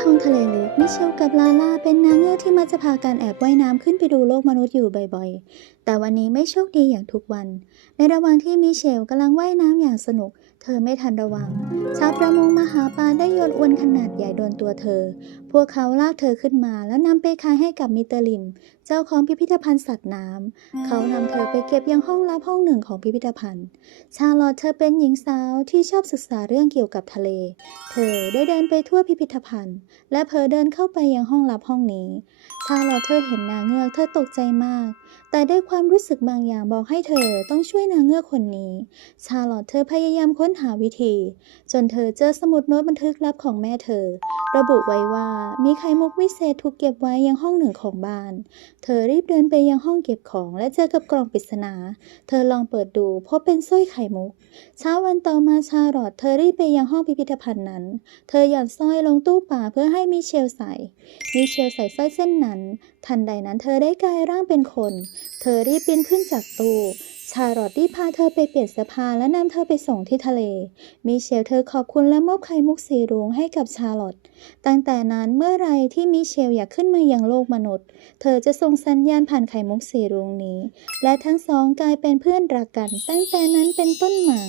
ท้องทะเลลึกมิเชลกับลาล่าเป็นนางเงือกที่มักจะพาการแอบว่ายน้ำขึ้นไปดูโลกมนุษย์อยู่บ่อยๆ แต่วันนี้ไม่โชคดีอย่างทุกวัน ในระหว่างที่มิเชลกำลังว่ายน้ำอย่างสนุก เธอไม่ทันระวัง ชาวประมงมาหาปลาได้โยนอวนขนาดใหญ่โดนตัวเธอ พวกเขาลากเธอขึ้นมาแล้วนำไปขายให้กับมิเตอร์ลิม เจ้าของพิพิธภัณฑ์สัตว์น้ำ เขานำเธอไปเก็บยังห้องลับห้องหนึ่งของพิพิธภัณฑ์ ชาลอตเธอเป็นหญิงสาวที่ชอบศึกษาเรื่องเกี่ยวกับทะเล เธอได้เดินไปทั่วพิพิธภัณฑ์ และเผลอเดินเข้าไปยังห้องลับห้องนี้ ชาลอตเธอเห็นนางเงือกเธอตกใจมาก แต่ด้วยความรู้สึกบางอย่างบอกให้เธอต้องช่วยนางเงือกคนนี้ ชาลอตเธอพยายามค้นหาวิธี จนเธอเจอสมุดโน้ตบันทึกลับของแม่เธอ ระบุไว้ว่ามีไข่มุกวิเศษถูกเก็บไว้ยังห้องหนึ่งของบ้าน เธอรีบเดินไปยังห้องเก็บของและเจอกับกล่องปริศนา เธอลองเปิดดูพบเป็นสร้อยไข่มุก เช้าวันต่อมาชาลอตเธอรีบไปยังห้องพิพิธภัณฑ์นั้น เธอหย่อนสร้อยลงตู้ป่าเพื่อให้มิเชลใส่ มิเชลใส่สร้อยเส้นนั้น ทันใดนั้นเธอได้กลายร่างเป็นคน เธอรีบปีนขึ้นจากตู้ ชาลอตตี้พาเธอไปเปลี่ยนเสื้อผ้าและนำเธอไปส่งที่ทะเล มิเชลเธอขอบคุณและมอบไข่มุกสีรุ้งให้กับชาลอตตั้งแต่นั้นเมื่อไรที่มิเชลอยากขึ้นมายังโลกมนุษย์ เธอจะส่งสัญญาณผ่านไข่มุกสีรุ้งนี้ และทั้งสองกลายเป็นเพื่อนรักกัน ตั้งแต่นั้นเป็นต้นมา